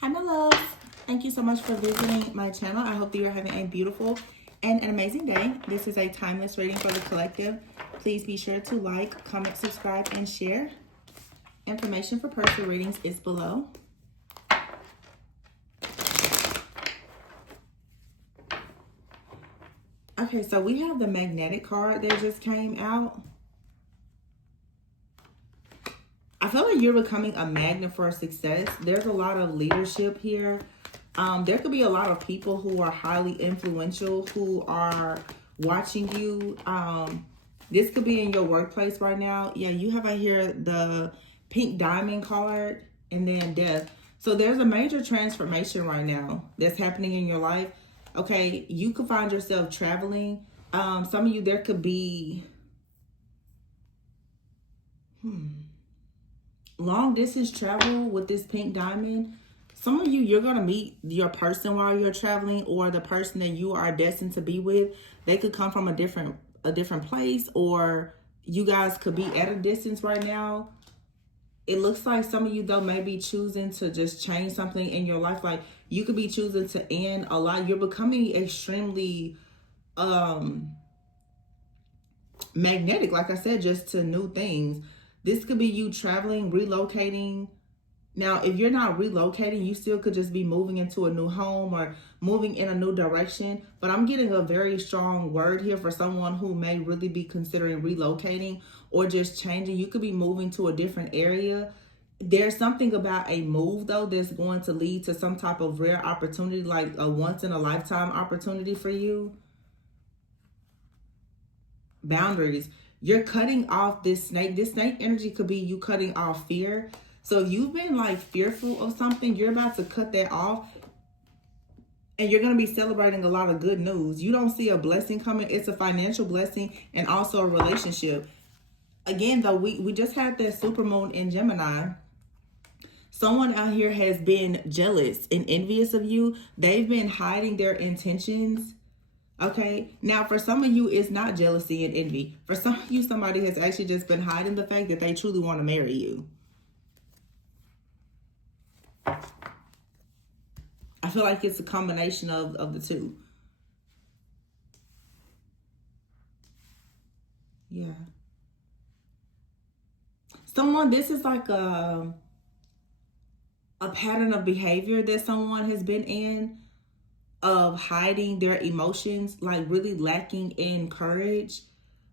Hi, my loves. Thank you so much for visiting my channel. I hope that you're having a beautiful and an amazing day. This is a timeless reading for the collective. Please be sure to like, comment, subscribe, and share. Information for personal readings is below. Okay, so we have the magnetic card that just came out. I feel like you're becoming a magnet for success. There's a lot of leadership here. There could be a lot of people who are highly influential who are watching you. This could be in your workplace right now. Yeah, you have right here the pink diamond card and then death. So there's a major transformation right now that's happening in your life. Okay, you could find yourself traveling. Some of you, there could be long distance travel with this pink diamond. Some of you, you're going to meet your person while you're traveling, or the person that you are destined to be with. They could come from a different place, or you guys could be at a distance right now. It looks like some of you, though, may be choosing to just change something in your life. Like, you could be choosing to end a lot. You're becoming extremely magnetic, like I said, just to new things. This could be you traveling, relocating. Now, if you're not relocating, you still could just be moving into a new home or moving in a new direction. But I'm getting a very strong word here for someone who may really be considering relocating or just changing. You could be moving to a different area. There's something about a move, though, that's going to lead to some type of rare opportunity, like a once-in-a-lifetime opportunity for you. Boundaries. You're cutting off this snake. This snake energy could be you cutting off fear. So if you've been like fearful of something, you're about to cut that off. And you're going to be celebrating a lot of good news. You don't see a blessing coming. It's a financial blessing and also a relationship. Again, though, we just had that supermoon in Gemini. Someone out here has been jealous and envious of you. They've been hiding their intentions. Okay, now for some of you, it's not jealousy and envy. For some of you, somebody has actually just been hiding the fact that they truly want to marry you. I feel like it's a combination of the two. Yeah. Someone, this is like a pattern of behavior that someone has been in, of hiding their emotions, like really lacking in courage.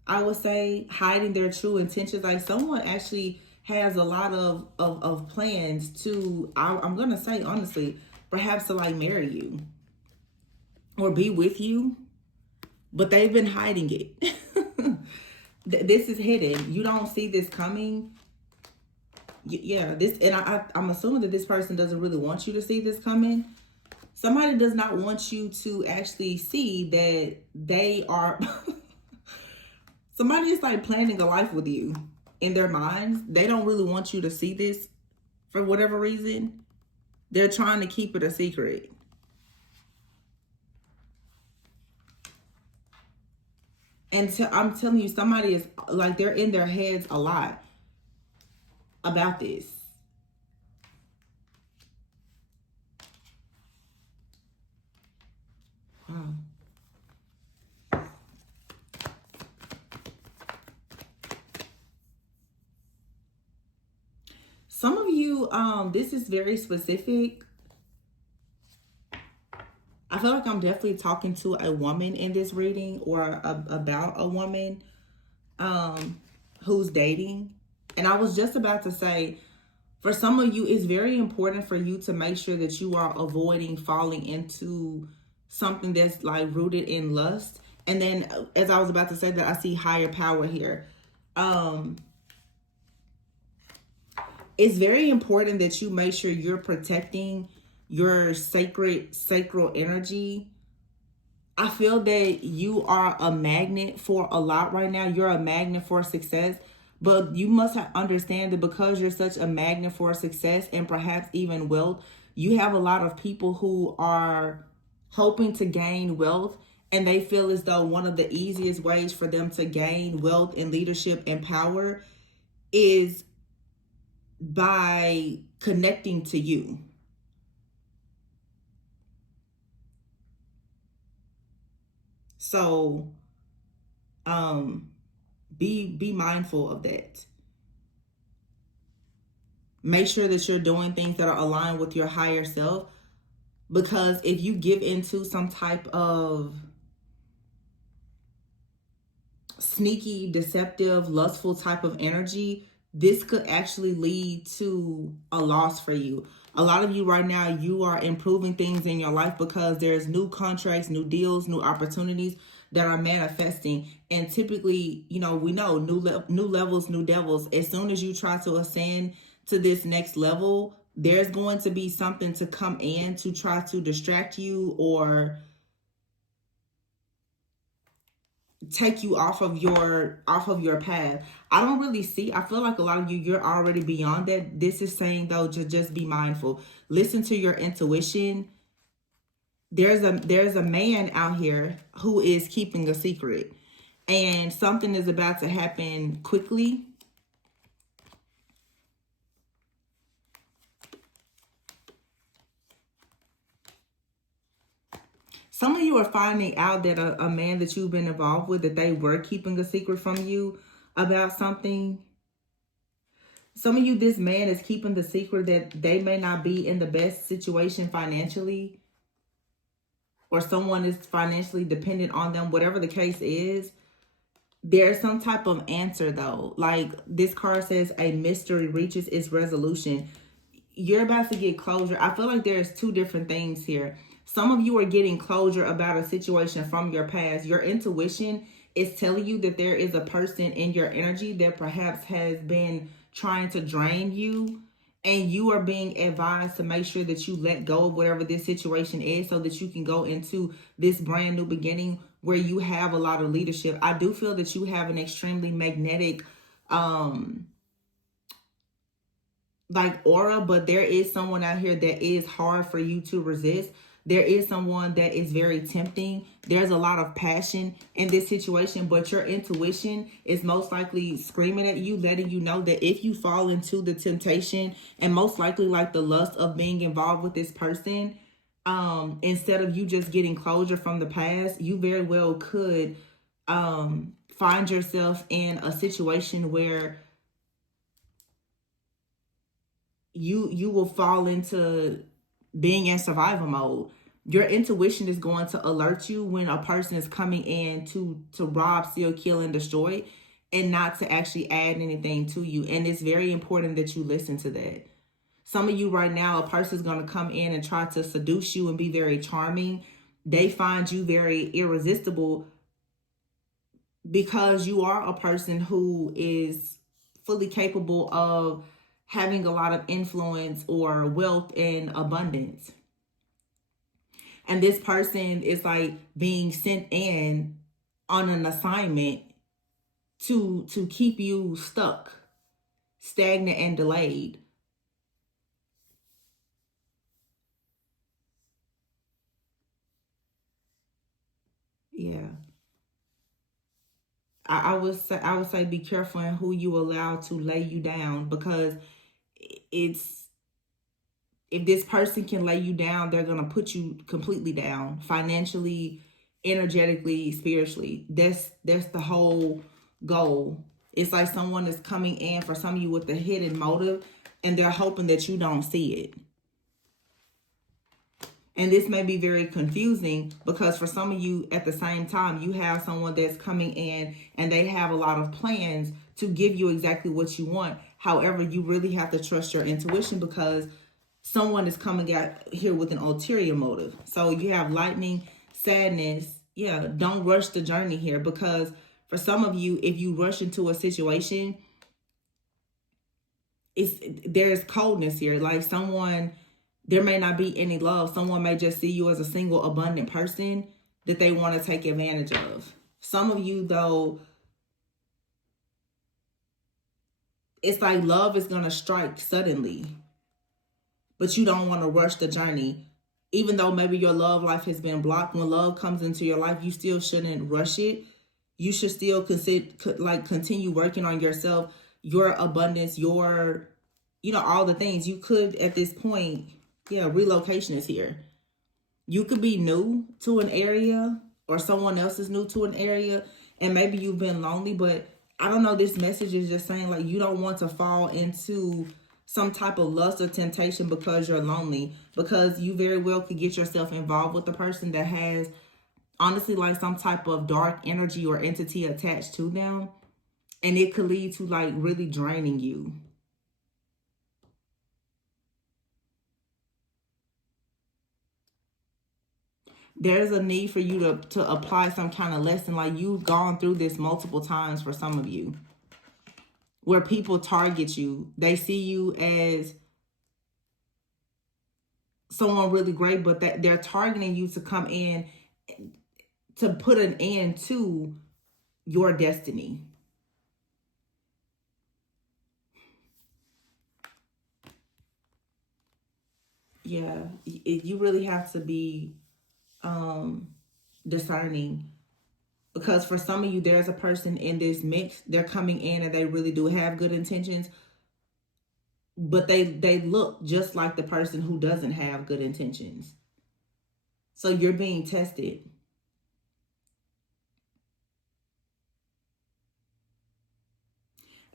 I would say hiding their true intentions. Like someone actually has a lot of plans to, I'm going to say honestly, perhaps to like marry you or be with you, but they've been hiding it. This is hidden. You don't see this coming. Yeah, this, and I'm assuming that this person doesn't really want you to see this coming. Somebody does not want you to actually see that they are... Somebody is like planning a life with you in their minds. They don't really want you to see this for whatever reason. They're trying to keep it a secret. And I'm telling you, somebody is like, they're in their heads a lot about this. Wow. Some of you, this is very specific. I feel like I'm definitely talking to a woman in this reading, or about a woman who's dating. And I was just about to say, for some of you, it's very important for you to make sure that you are avoiding falling into something that's like rooted in lust. And then as I was about to say that, I see higher power here. It's very important that you make sure you're protecting your sacral energy. I feel that you are a magnet for a lot right now. You're a magnet for success. But you must understand that because you're such a magnet for success and perhaps even wealth, you have a lot of people who are hoping to gain wealth, and they feel as though one of the easiest ways for them to gain wealth and leadership and power is by connecting to you. So be mindful of that. Make sure that you're doing things that are aligned with your higher self, because if you give into some type of sneaky, deceptive, lustful type of energy, this could actually lead to a loss for you. A lot of you right now, you are improving things in your life because there's new contracts, new deals, new opportunities that are manifesting. And typically, you know, we know new levels, new devils. As soon as you try to ascend to this next level, there's going to be something to come in to try to distract you or take you off of your path. I don't really see, I feel like a lot of you, you're already beyond that. This is saying though, just be mindful. Listen to your intuition. There's a man out here who is keeping a secret, and something is about to happen quickly. Some of you are finding out that a man that you've been involved with, that they were keeping a secret from you about something. Some of you, this man is keeping the secret that they may not be in the best situation financially, or someone is financially dependent on them, whatever the case is. There's some type of answer though. Like this card says, a mystery reaches its resolution. You're about to get closure. I feel like there's two different things here. Some of you are getting closure about a situation from your past. Your intuition is telling you that there is a person in your energy that perhaps has been trying to drain you, and you are being advised to make sure that you let go of whatever this situation is so that you can go into this brand new beginning where you have a lot of leadership. I do feel that you have an extremely magnetic like aura, but there is someone out here that is hard for you to resist. There is someone that is very tempting. There's a lot of passion in this situation, but your intuition is most likely screaming at you, letting you know that if you fall into the temptation and most likely like the lust of being involved with this person, instead of you just getting closure from the past, you very well could find yourself in a situation where you will fall into being in survival mode. Your intuition is going to alert you when a person is coming in to rob, steal, kill, and destroy, and not to actually add anything to you. And it's very important that you listen to that. Some of you right now, a person is going to come in and try to seduce you and be very charming. They find you very irresistible because you are a person who is fully capable of having a lot of influence or wealth and abundance. And this person is like being sent in on an assignment to keep you stuck, stagnant, and delayed. Yeah. I would say be careful in who you allow to lay you down, because it's, if this person can lay you down, they're going to put you completely down financially, energetically, spiritually. That's the whole goal. It's like someone is coming in for some of you with a hidden motive, and they're hoping that you don't see it. And this may be very confusing because for some of you at the same time, you have someone that's coming in and they have a lot of plans to give you exactly what you want. However, you really have to trust your intuition because someone is coming out here with an ulterior motive. So you have lightning, sadness. Yeah, don't rush the journey here, because for some of you, if you rush into a situation, there's coldness here. Like someone, there may not be any love. Someone may just see you as a single, abundant person that they want to take advantage of. Some of you, though, it's like love is going to strike suddenly, but you don't want to rush the journey. Even though maybe your love life has been blocked, when love comes into your life, you still shouldn't rush it. You should still continue working on yourself, your abundance, your, all the things. You could at this point, relocation is here. You could be new to an area or someone else is new to an area, and maybe you've been lonely, but I don't know, this message is just saying like you don't want to fall into some type of lust or temptation because you're lonely, because you very well could get yourself involved with a person that has honestly like some type of dark energy or entity attached to them, and it could lead to like really draining you. There's a need for you to apply some kind of lesson. Like you've gone through this multiple times for some of you, where people target you. They see you as someone really great, but that they're targeting you to come in to put an end to your destiny. Yeah, you really have to be discerning, because for some of you, there's a person in this mix. They're coming in and they really do have good intentions, but they look just like the person who doesn't have good intentions. So you're being tested.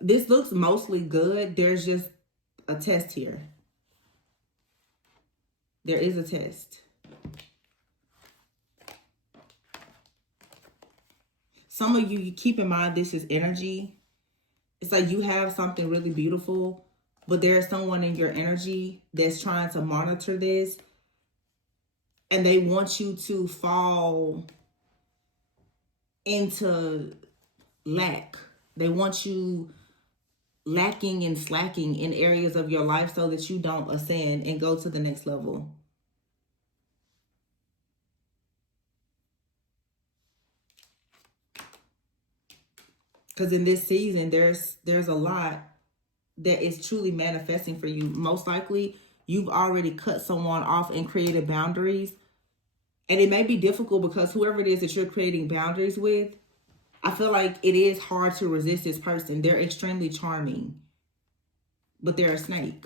This looks mostly good. There's just a test here. There is a test. Some of you keep in mind, this is energy. It's like you have something really beautiful, but there's someone in your energy that's trying to monitor this, and they want you to fall into lack. They want you lacking and slacking in areas of your life so that you don't ascend and go to the next level. Because in this season, there's a lot that is truly manifesting for you. Most likely, you've already cut someone off and created boundaries. And it may be difficult because whoever it is that you're creating boundaries with, I feel like it is hard to resist this person. They're extremely charming, but they're a snake.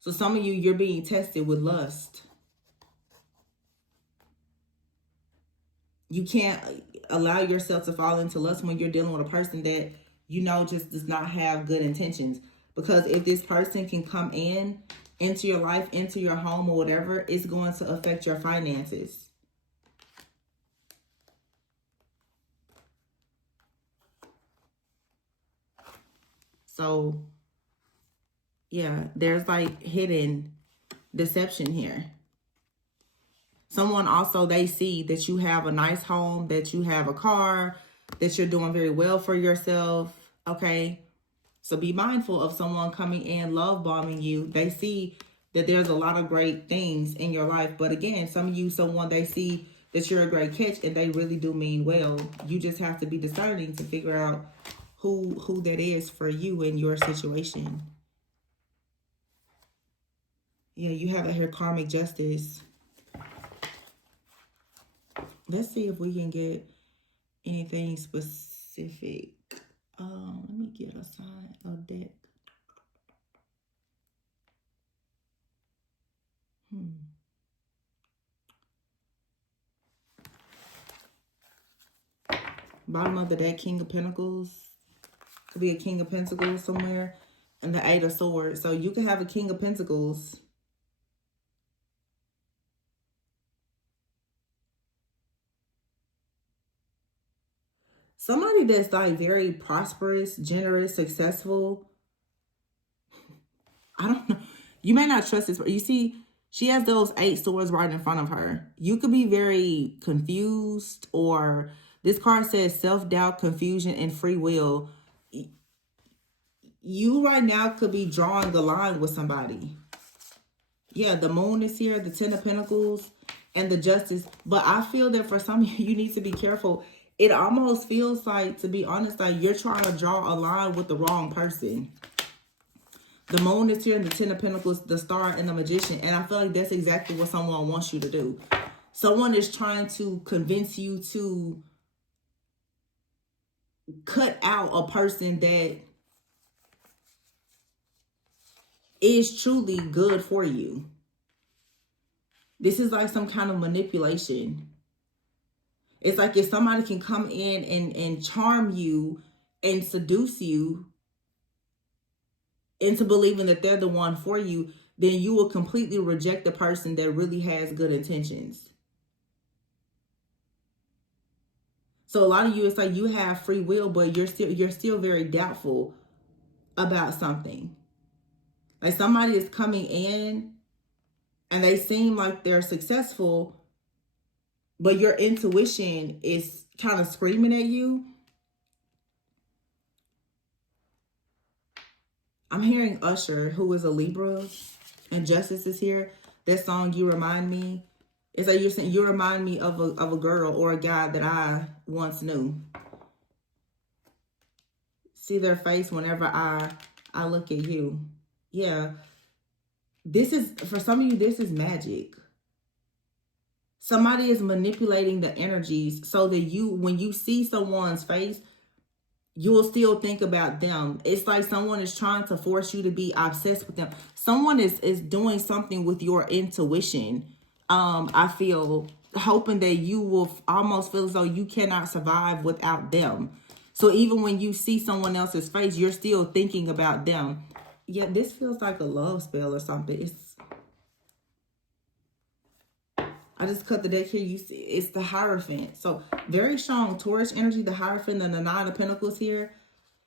So some of you, you're being tested with lust. You can't allow yourself to fall into lust when you're dealing with a person that you know just does not have good intentions. Because if this person can come into your life, into your home or whatever, it's going to affect your finances. So, yeah, there's like hidden deception here. Someone also, they see that you have a nice home, that you have a car, that you're doing very well for yourself, okay? So be mindful of someone coming in, love bombing you. They see that there's a lot of great things in your life. But again, some of you, someone, they see that you're a great catch and they really do mean well. You just have to be discerning to figure out who that is for you in your situation. Yeah, you have it here, karmic justice. Let's see if we can get anything specific. Let me get a side of deck. Bottom of the deck, King of Pentacles. Could be a King of Pentacles somewhere. And the Eight of Swords. So you can have a King of Pentacles. Somebody that's like very prosperous, generous, successful. I don't know. You may not trust this, but you see, she has those 8 swords right in front of her. You could be very confused, or this card says self-doubt, confusion, and free will. You right now could be drawing the line with somebody. Yeah, the Moon is here, the 10 of Pentacles, and the Justice. But I feel that for some of you, you need to be careful. It almost feels like, to be honest, like you're trying to draw a line with the wrong person. The Moon is here, and the 10 of Pentacles, the Star, and the Magician. And I feel like that's exactly what someone wants you to do. Someone is trying to convince you to cut out a person that is truly good for you. This is like some kind of manipulation. It's like if somebody can come in and charm you and seduce you into believing that they're the one for you, then you will completely reject the person that really has good intentions. So a lot of you, it's like you have free will, but you're still very doubtful about something. Like somebody is coming in and they seem like they're successful, but your intuition is kind of screaming at you. I'm hearing Usher, who is a Libra, and Justice is here. That song, You Remind Me. It's like you're saying, you remind me of a girl or a guy that I once knew. See their face whenever I look at you. Yeah. This is, for some of you, this is magic. Somebody is manipulating the energies so that you, when you see someone's face, you will still think about them. It's like someone is trying to force you to be obsessed with them. Someone is doing something with your intuition. I feel, hoping that you will almost feel as though you cannot survive without them. So even when you see someone else's face, you're still thinking about them. Yeah, this feels like a love spell or something. I just cut the deck here. You see, it's the Hierophant. So very strong Taurus energy, the Hierophant and the Nine of Pentacles here.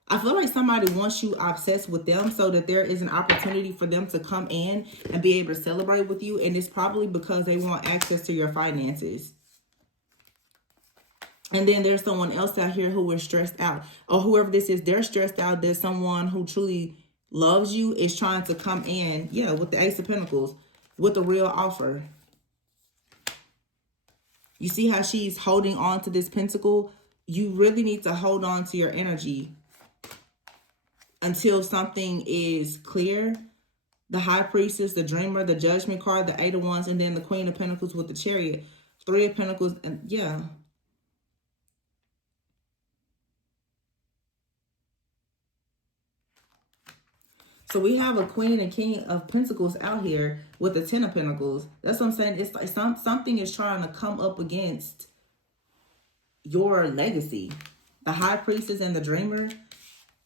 I feel like somebody wants you obsessed with them so that there is an opportunity for them to come in and be able to celebrate with you. And it's probably because they want access to your finances. And then there's someone else out here who is stressed out. Or whoever this is, they're stressed out that someone who truly loves you is trying to come in, yeah, with the Ace of Pentacles, with a real offer. You see how she's holding on to this pentacle? You really need to hold on to your energy until something is clear. The High Priestess, the Dreamer, the Judgment card, the Eight of Wands, and then the Queen of Pentacles with the Chariot. Three of Pentacles, and yeah. So we have a Queen and King of Pentacles out here with the Ten of Pentacles. That's what I'm saying. It's like something is trying to come up against your legacy. The High Priestess and the Dreamer.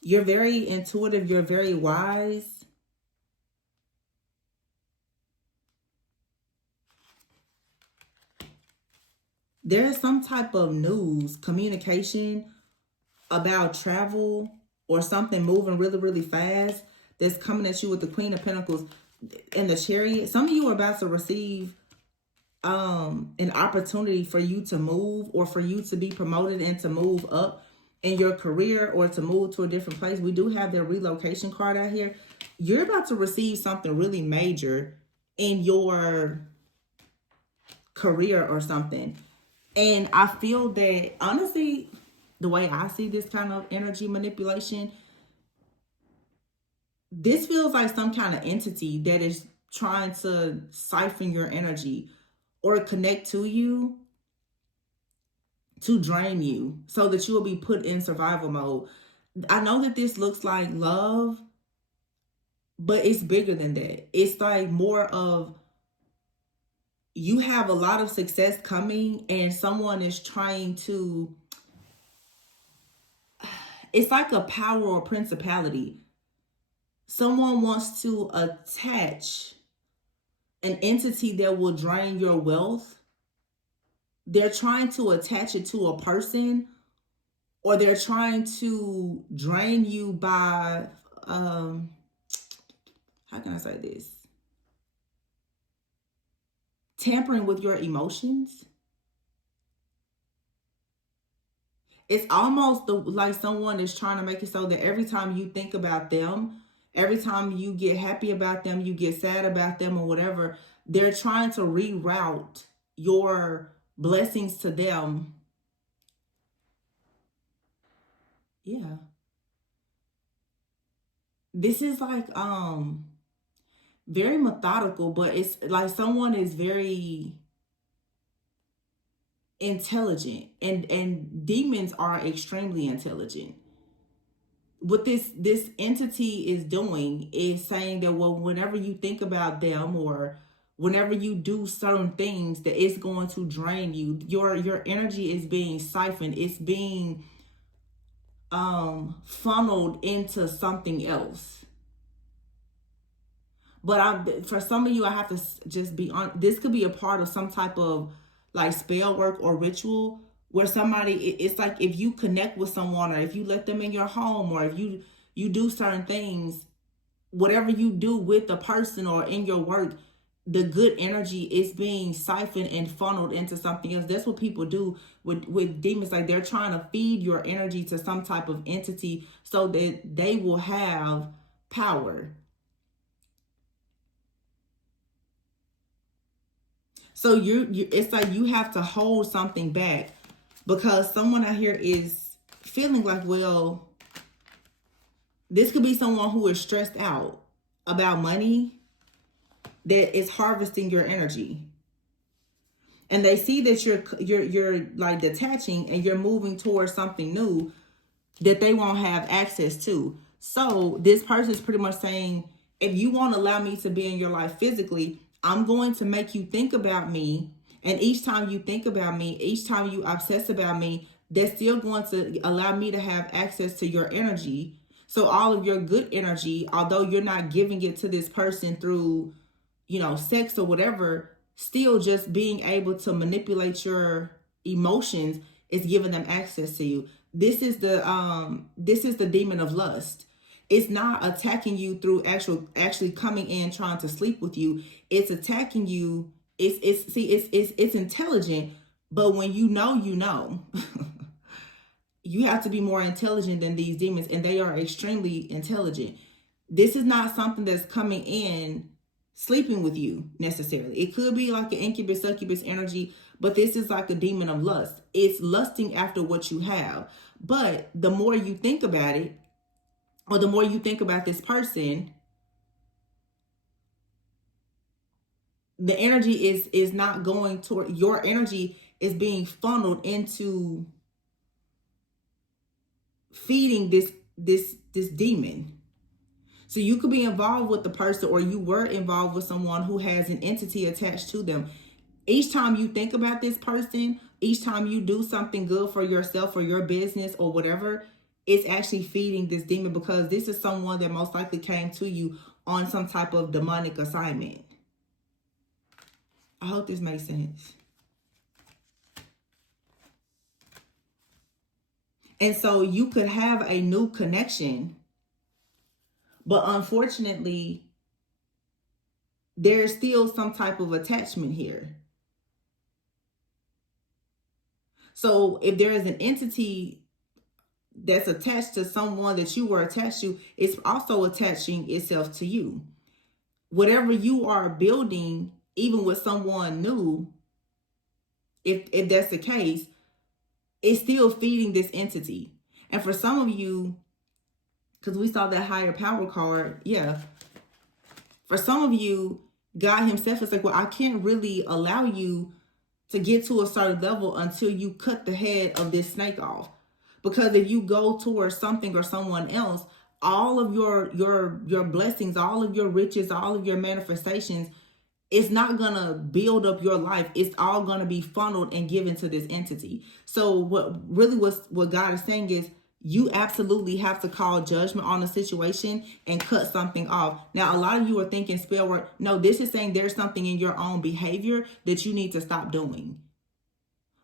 You're very intuitive. You're very wise. There's some type of news, communication about travel or something moving really, really fast that's coming at you with the Queen of Pentacles and the Chariot. Some of you are about to receive an opportunity for you to move or for you to be promoted and to move up in your career or to move to a different place. We do have their relocation card out here. You're about to receive something really major in your career or something. And I feel that, honestly, the way I see this kind of energy manipulation, this feels like some kind of entity that is trying to siphon your energy or connect to you to drain you so that you will be put in survival mode. I know that this looks like love, but it's bigger than that. It's like more of, you have a lot of success coming and someone is trying to, it's like a power or principality. Someone wants to attach an entity that will drain your wealth. They're trying to attach it to a person, or they're trying to drain you by, how can I say this? Tampering with your emotions. It's almost like someone is trying to make it so that every time you think about them, every time you get happy about them, you get sad about them or whatever, they're trying to reroute your blessings to them. Yeah. This is like very methodical, but it's like someone is very intelligent, and demons are extremely intelligent. What this entity is doing is saying that, well, whenever you think about them or whenever you do certain things, that it's going to drain you. Your energy is being siphoned. It's being funneled into something else. But for some of you, I have to just be on. This could be a part of some type of like spell work or ritual where somebody, it's like if you connect with someone, or if you let them in your home, or if you do certain things, whatever you do with the person or in your work, the good energy is being siphoned and funneled into something else. That's what people do with demons. Like they're trying to feed your energy to some type of entity so that they will have power. So it's like you have to hold something back because someone out here is feeling like, well, this could be someone who is stressed out about money that is harvesting your energy. And they see that you're like detaching and you're moving towards something new that they won't have access to. So this person is pretty much saying, if you won't allow me to be in your life physically, I'm going to make you think about me. And each time you think about me, each time you obsess about me, that's still going to allow me to have access to your energy. So all of your good energy, although you're not giving it to this person through, sex or whatever, still just being able to manipulate your emotions is giving them access to you. This is the demon of lust. It's not attacking you through actually coming in trying to sleep with you. It's attacking you. It's intelligent, but when you know, you have to be more intelligent than these demons, and they are extremely intelligent. This is not something that's coming in sleeping with you necessarily. It could be like an incubus, succubus energy, but this is like a demon of lust. It's lusting after what you have. But the more you think about it, or the more you think about this person, the energy is not going toward your energy, is being funneled into feeding this demon. So you could be involved with the person, or you were involved with someone who has an entity attached to them. Each time you think about this person, each time you do something good for yourself or your business or whatever, it's actually feeding this demon, because this is someone that most likely came to you on some type of demonic assignment. I hope this makes sense. And so you could have a new connection, but unfortunately, there's still some type of attachment here. So if there is an entity that's attached to someone that you were attached to, it's also attaching itself to you. Whatever you are building, even with someone new, if that's the case, it's still feeding this entity. And for some of you, because we saw that higher power card, for some of you, God himself is like, well, I can't really allow you to get to a certain level until you cut the head of this snake off. Because if you go towards something or someone else, all of your blessings, all of your riches, all of your manifestations, it's not going to build up your life. It's all going to be funneled and given to this entity. So what God is saying is, you absolutely have to call judgment on the situation and cut something off. Now, a lot of you are thinking spell work. No, this is saying there's something in your own behavior that you need to stop doing,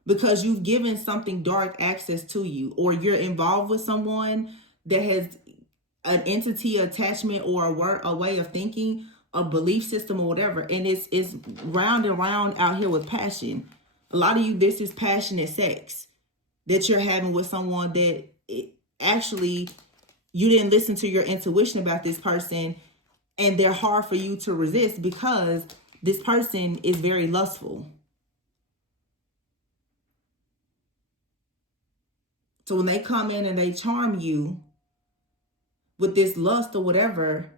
because you've given something dark access to you, or you're involved with someone that has an entity attachment or a way of thinking, a belief system or whatever. And it's round and round out here with passion. A lot of you, this is passionate sex that you're having with someone that actually you didn't listen to your intuition about this person, and they're hard for you to resist because this person is very lustful. So when they come in and they charm you with this lust or whatever,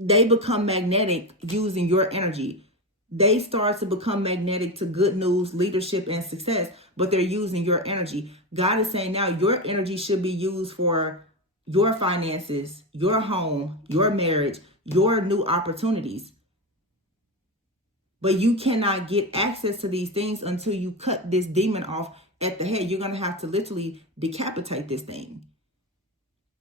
they become magnetic using your energy. They start to become magnetic to good news, leadership, and success, but they're using your energy. God is saying now your energy should be used for your finances, your home, your marriage, your new opportunities. But you cannot get access to these things until you cut this demon off at the head. You're going to have to literally decapitate this thing,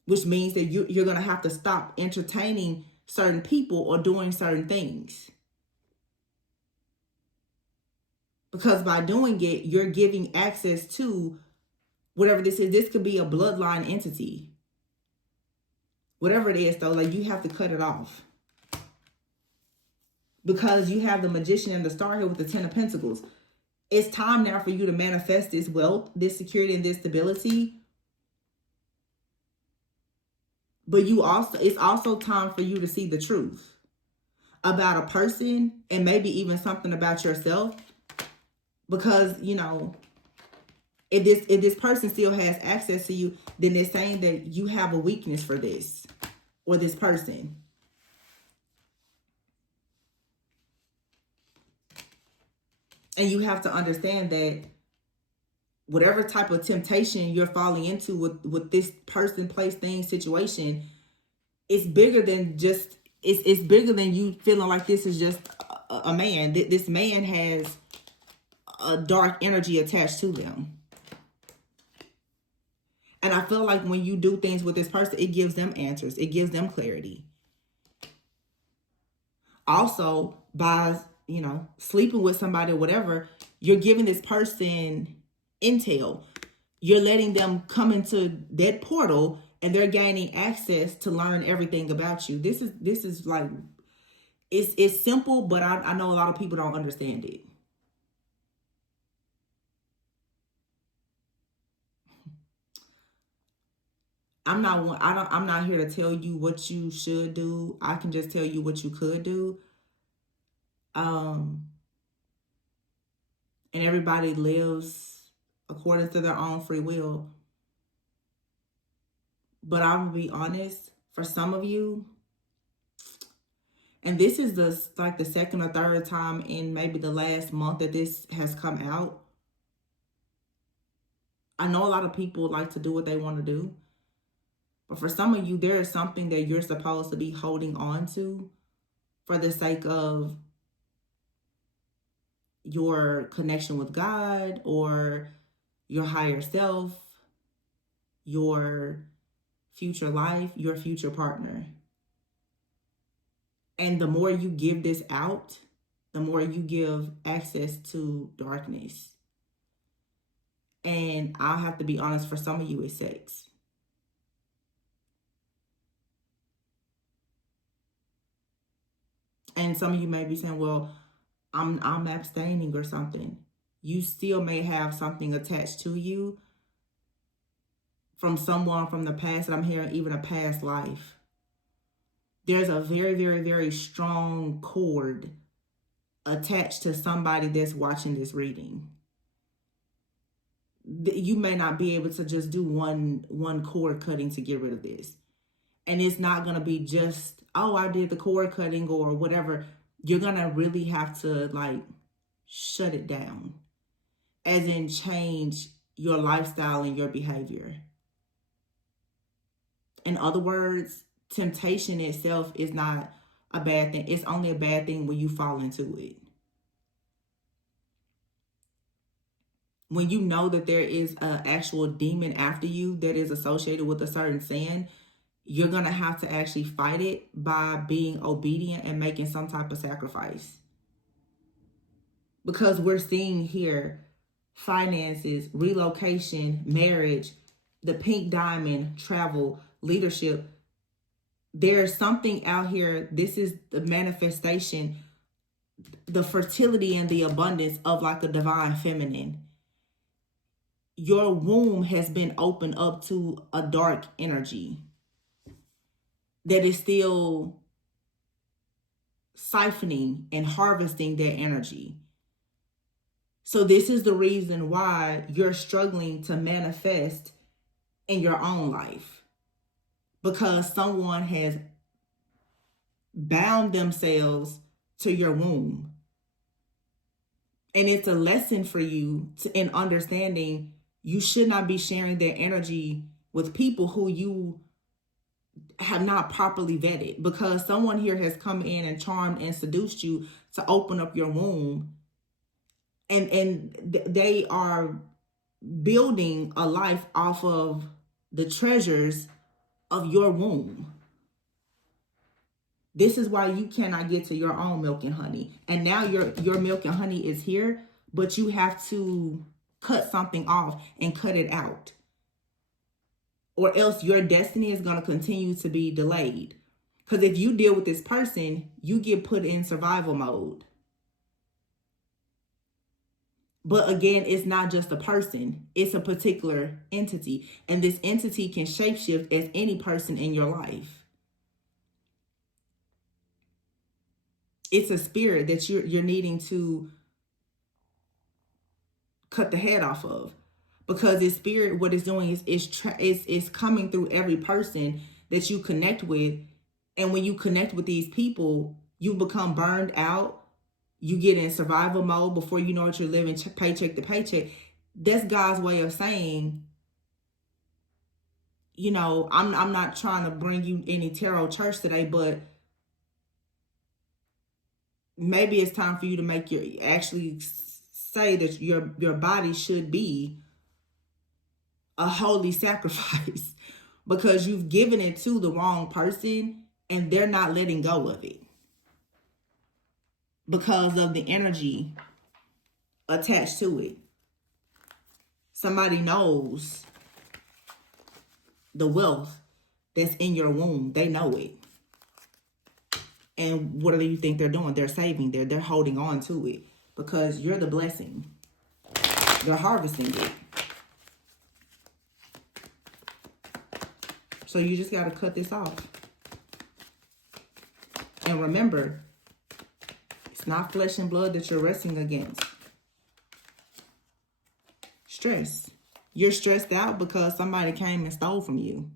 which means that you're going to have to stop entertaining certain people or doing certain things. Because by doing it, you're giving access to whatever this is. This could be a bloodline entity. Whatever it is, though, like, you have to cut it off. Because you have the Magician and the Star here with the Ten of Pentacles. It's time now for you to manifest this wealth, this security, and this stability. But it's also time for you to see the truth about a person and maybe even something about yourself. Because, you know, if this person still has access to you, then they're saying that you have a weakness for this or this person. And you have to understand that whatever type of temptation you're falling into with this person, place, thing, situation, it's bigger than just, it's bigger than you feeling like this is just a man. This man has a dark energy attached to them. And I feel like when you do things with this person, it gives them answers. It gives them clarity. Also, by, you know, sleeping with somebody or whatever, you're giving this person intel. You're letting them come into that portal and they're gaining access to learn everything about you. This is like, it's simple, but I know a lot of people don't understand it. I'm not here to tell you what you should do. I can just tell you what you could do. And everybody lives according to their own free will. But I'm gonna be honest, for some of you, and this is the second or third time in maybe the last month that this has come out. I know a lot of people like to do what they want to do. But for some of you, there is something that you're supposed to be holding on to for the sake of your connection with God or your higher self, your future life, your future partner. And the more you give this out, the more you give access to darkness. And I'll have to be honest, for some of you, it's sex. And some of you may be saying, well, I'm abstaining or something. You still may have something attached to you from someone from the past, that I'm hearing even a past life. There's a very, very, very strong cord attached to somebody that's watching this reading. You may not be able to just do one cord cutting to get rid of this. And it's not going to be just, oh, I did the cord cutting or whatever. You're going to really have to like shut it down. As in change your lifestyle and your behavior. In other words, temptation itself is not a bad thing. It's only a bad thing when you fall into it. When you know that there is an actual demon after you that is associated with a certain sin, you're going to have to actually fight it by being obedient and making some type of sacrifice. Because we're seeing here finances, relocation, marriage, the pink diamond, travel, leadership. There's something out here. This is the manifestation, the fertility and the abundance of like a divine feminine. Your womb has been opened up to a dark energy that is still siphoning and harvesting that energy. So this is the reason why you're struggling to manifest in your own life. Because someone has bound themselves to your womb. And it's a lesson for you in understanding you should not be sharing their energy with people who you have not properly vetted, because someone here has come in and charmed and seduced you to open up your womb, and they are building a life off of the treasures of your womb. This is why you cannot get to your own milk and honey. And now your milk and honey is here, but you have to cut something off and cut it out. Or else your destiny is going to continue to be delayed. Because if you deal with this person, you get put in survival mode. But again, it's not just a person. It's a particular entity. And this entity can shapeshift as any person in your life. It's a spirit that you're needing to cut the head off of. Because this spirit, what it's doing is coming through every person that you connect with. And when you connect with these people, you become burned out. You get in survival mode. Before you know it, you're living paycheck to paycheck. That's God's way of saying, you know, I'm not trying to bring you any tarot church today, but maybe it's time for you to actually say that your body should be a holy sacrifice, because you've given it to the wrong person and they're not letting go of it because of the energy attached to it. Somebody knows the wealth that's in your womb. They know it. And what do you think they're doing? They're saving. They're holding on to it because you're the blessing. They're harvesting it. So you just got to cut this off. And remember, it's not flesh and blood that you're wrestling against. Stress. You're stressed out because somebody came and stole from you.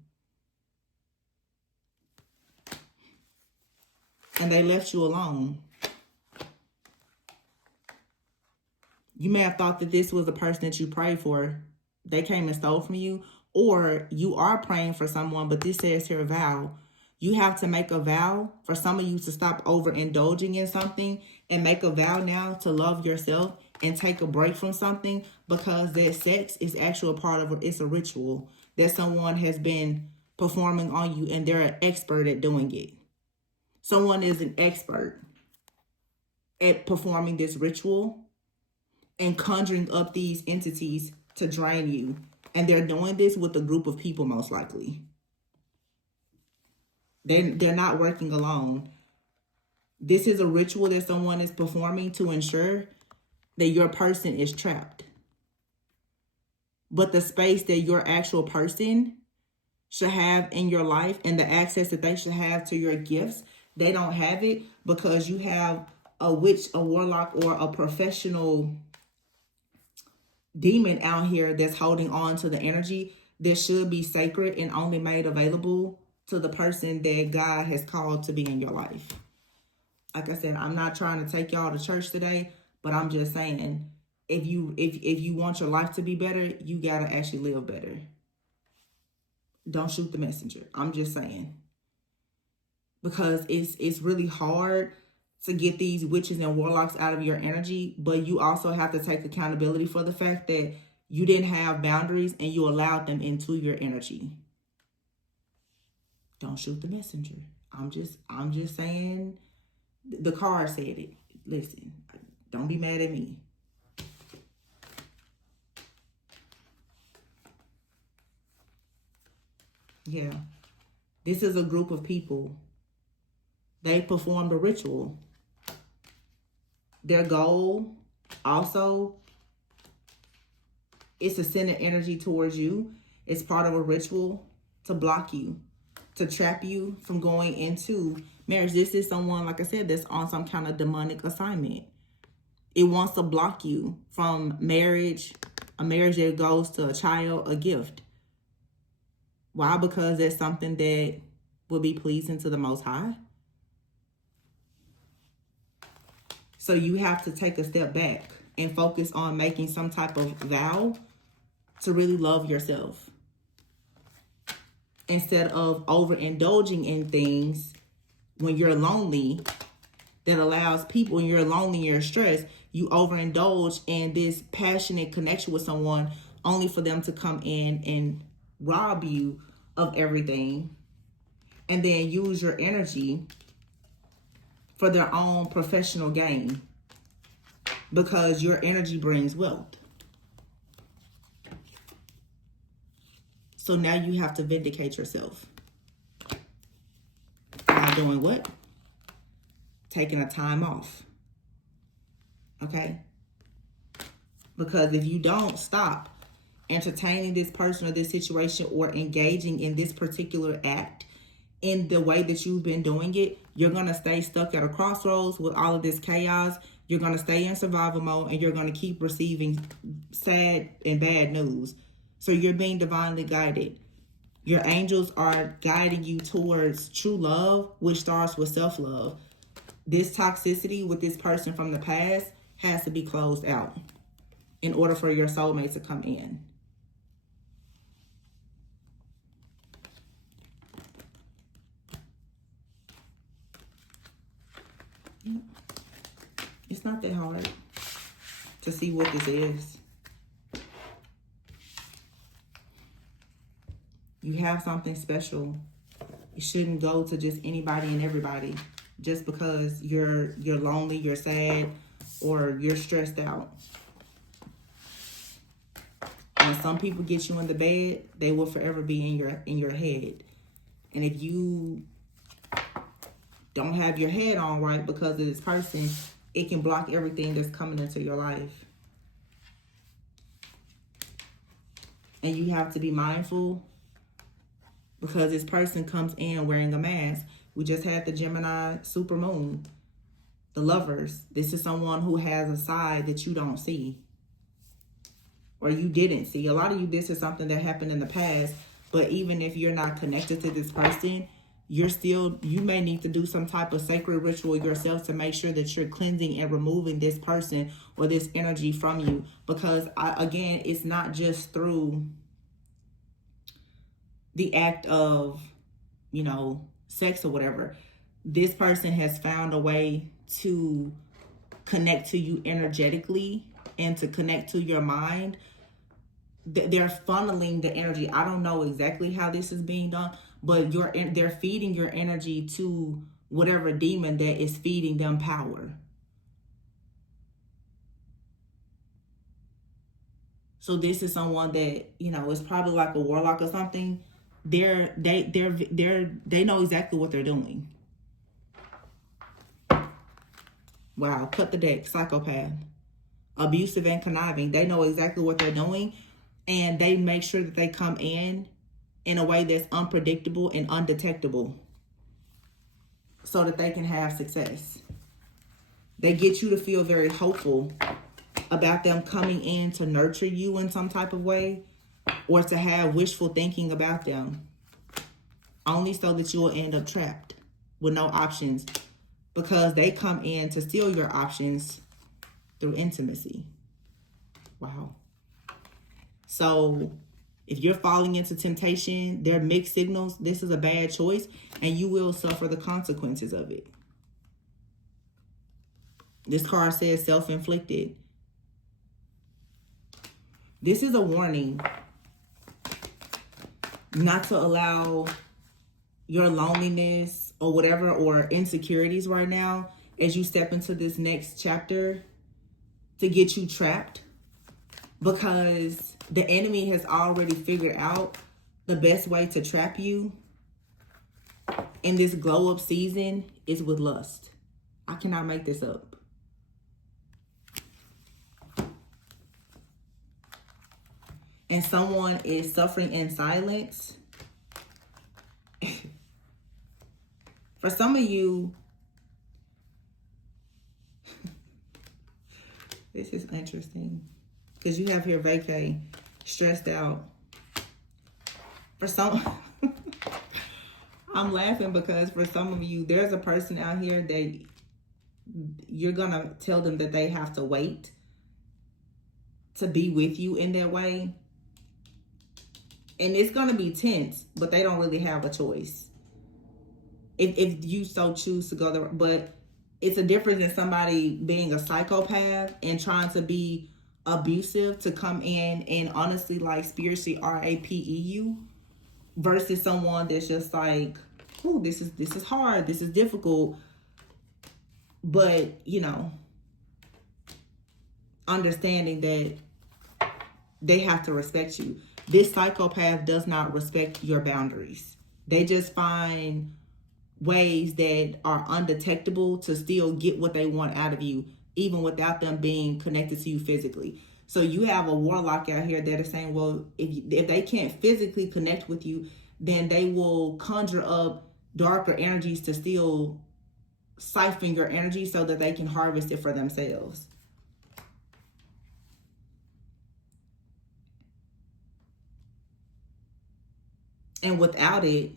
And they left you alone. You may have thought that this was the person that you prayed for. They came and stole from you. Or you are praying for someone, but this says here a vow. You have to make a vow for some of you to stop overindulging in something and make a vow now to love yourself and take a break from something, because that sex is actually a part of it's a ritual that someone has been performing on you, and they're an expert at doing it. Someone is an expert at performing this ritual and conjuring up these entities to drain you. And they're doing this with a group of people, most likely. They're not working alone. This is a ritual that someone is performing to ensure that your person is trapped. But the space that your actual person should have in your life and the access that they should have to your gifts, they don't have it because you have a witch, a warlock, or a professional demon out here that's holding on to the energy that should be sacred and only made available to the person that God has called to be in your life. Like I said, I'm not trying to take y'all to church today, but I'm just saying, if you want your life to be better, you gotta actually live better. Don't shoot the messenger. I'm just saying. Because it's really hard to get these witches and warlocks out of your energy, but you also have to take accountability for the fact that you didn't have boundaries and you allowed them into your energy. Don't shoot the messenger. I'm just saying, the card said it. Listen, don't be mad at me. Yeah. This is a group of people. They performed a ritual. Their goal also is to send an energy towards you. It's part of a ritual to block you, to trap you from going into marriage. This is someone, like I said, that's on some kind of demonic assignment. It wants to block you from marriage, a marriage that goes to a child, a gift. Why? Because it's something that will be pleasing to the Most High. So you have to take a step back and focus on making some type of vow to really love yourself. instead of overindulging in things when you're lonely that allows people, when you're lonely and you're stressed, you overindulge in this passionate connection with someone only for them to come in and rob you of everything and then use your energy for their own professional gain, because your energy brings wealth. So now you have to vindicate yourself. By doing what? Taking a time off. Okay? Because if you don't stop entertaining this person or this situation or engaging in this particular act in the way that you've been doing it, you're going to stay stuck at a crossroads with all of this chaos. You're going to stay in survival mode and you're going to keep receiving sad and bad news. So you're being divinely guided. Your angels are guiding you towards true love, which starts with self-love. This toxicity with this person from the past has to be closed out in order for your soulmate to come in. It's not that hard to see what this is. You have something special. It shouldn't go to just anybody and everybody just because you're lonely, you're sad, or you're stressed out. When some people get you in the bed, they will forever be in your head. And if you don't have your head on right because of this person, it can block everything that's coming into your life. And you have to be mindful because this person comes in wearing a mask. We just had the Gemini super moon, the lovers. This is someone who has a side that you don't see or you didn't see. A lot of you, this is something that happened in the past, but even if you're not connected to this person, you may need to do some type of sacred ritual yourself to make sure that you're cleansing and removing this person or this energy from you. Because again, it's not just through the act of, sex or whatever. This person has found a way to connect to you energetically and to connect to your mind. They're funneling the energy. I don't know exactly how this is being done, but they're feeding your energy to whatever demon that is feeding them power. So this is someone that, is probably like a warlock or something. They know exactly what they're doing. Wow, cut the deck, psychopath. Abusive and conniving. They know exactly what they're doing, and they make sure that they come in a way that's unpredictable and undetectable so that they can have success. They get you to feel very hopeful about them coming in to nurture you in some type of way or to have wishful thinking about them, only so that you will end up trapped with no options because they come in to steal your options through intimacy. Wow. So if you're falling into temptation, they're mixed signals. This is a bad choice and you will suffer the consequences of it. This card says self-inflicted. This is a warning not to allow your loneliness or whatever, or insecurities right now as you step into this next chapter to get you trapped, because the enemy has already figured out the best way to trap you in this glow up season is with lust. I cannot make this up. And someone is suffering in silence. For some of you, this is interesting because you have here vacay, stressed out. For some, I'm laughing because for some of you, there's a person out here that you're going to tell them that they have to wait to be with you in that way. And it's going to be tense, but they don't really have a choice. If you so choose to go there. But it's a difference in somebody being a psychopath and trying to be abusive to come in and honestly like spiritually rapeu versus someone that's just like, oh, this is hard, this is difficult, but you know, understanding that they have to respect you. This psychopath does not respect your boundaries. They just find ways that are undetectable to still get what they want out of you, even without them being connected to you physically. So you have a warlock out here that is saying, well, if they can't physically connect with you, then they will conjure up darker energies to still siphon your energy so that they can harvest it for themselves. And without it,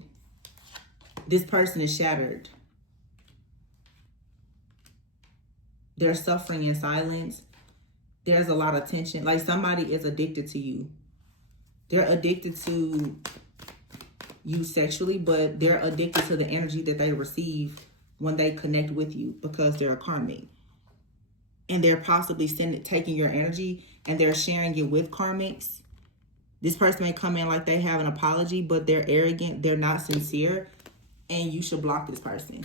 this person is shattered. They're suffering in silence. There's a lot of tension. Like somebody is addicted to you. They're addicted to you sexually, but they're addicted to the energy that they receive when they connect with you because they're a karmic. And they're possibly taking your energy and they're sharing it with karmics. This person may come in like they have an apology, but they're arrogant. They're not sincere. And you should block this person.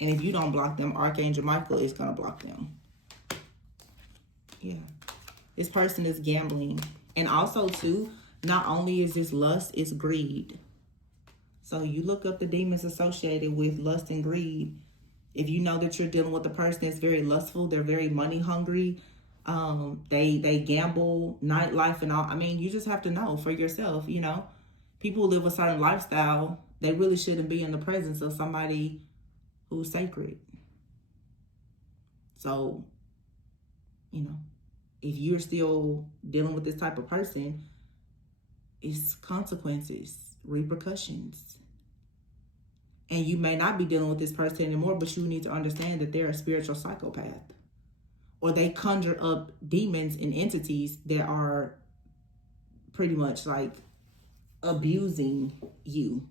And if you don't block them, Archangel Michael is going to block them. Yeah. This person is gambling. And also, too, not only is this lust, it's greed. So you look up the demons associated with lust and greed. If you know that you're dealing with a person that's very lustful, they're very money hungry, they gamble, nightlife and all. I mean, you just have to know for yourself, you know. People who live a certain lifestyle, they really shouldn't be in the presence of somebody who's sacred. So, you know, if you're still dealing with this type of person, it's consequences, repercussions. And you may not be dealing with this person anymore, but you need to understand that they're a spiritual psychopath. Or they conjure up demons and entities that are pretty much like abusing you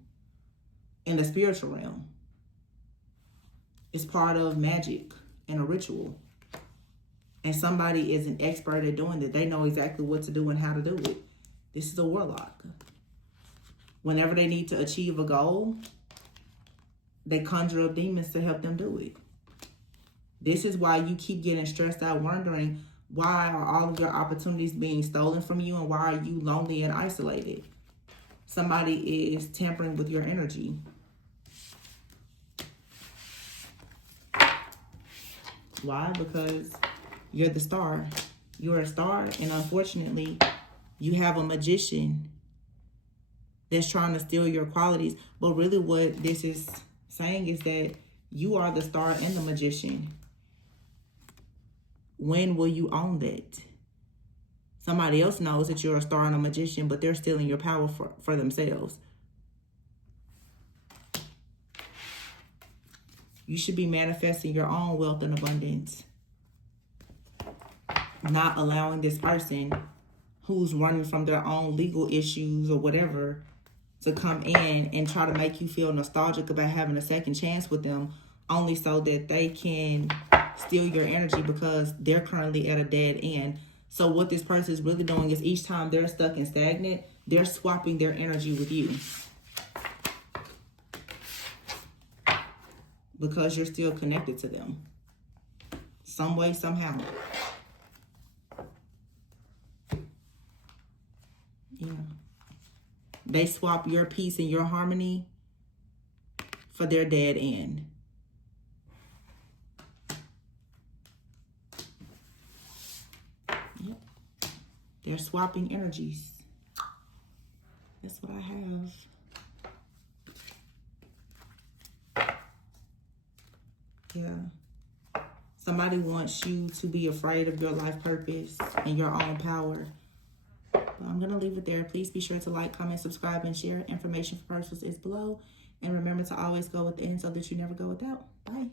in the spiritual realm. It's part of magic and a ritual. And somebody is an expert at doing it. They know exactly what to do and how to do it. This is a warlock. Whenever they need to achieve a goal, they conjure up demons to help them do it. This is why you keep getting stressed out, wondering why are all of your opportunities being stolen from you and why are you lonely and isolated? Somebody is tampering with your energy. Why? Because you're the star. You're a star, and unfortunately, you have a magician that's trying to steal your qualities. But really what this is saying is that you are the star and the magician. When will you own that? Somebody else knows that you're a star and a magician, but they're stealing your power for themselves. You should be manifesting your own wealth and abundance. Not allowing this person who's running from their own legal issues or whatever to come in and try to make you feel nostalgic about having a second chance with them, only so that they can steal your energy because they're currently at a dead end. So what this person is really doing is each time they're stuck and stagnant, they're swapping their energy with you. Because you're still connected to them. Some way, somehow. Yeah. They swap your peace and your harmony for their dead end. Yep. They're swapping energies. That's what I have. Yeah. Somebody wants you to be afraid of your life purpose and your own power. But I'm going to leave it there. Please be sure to like, comment, subscribe, and share. Information for parcels is below. And remember to always go within so that you never go without. Bye.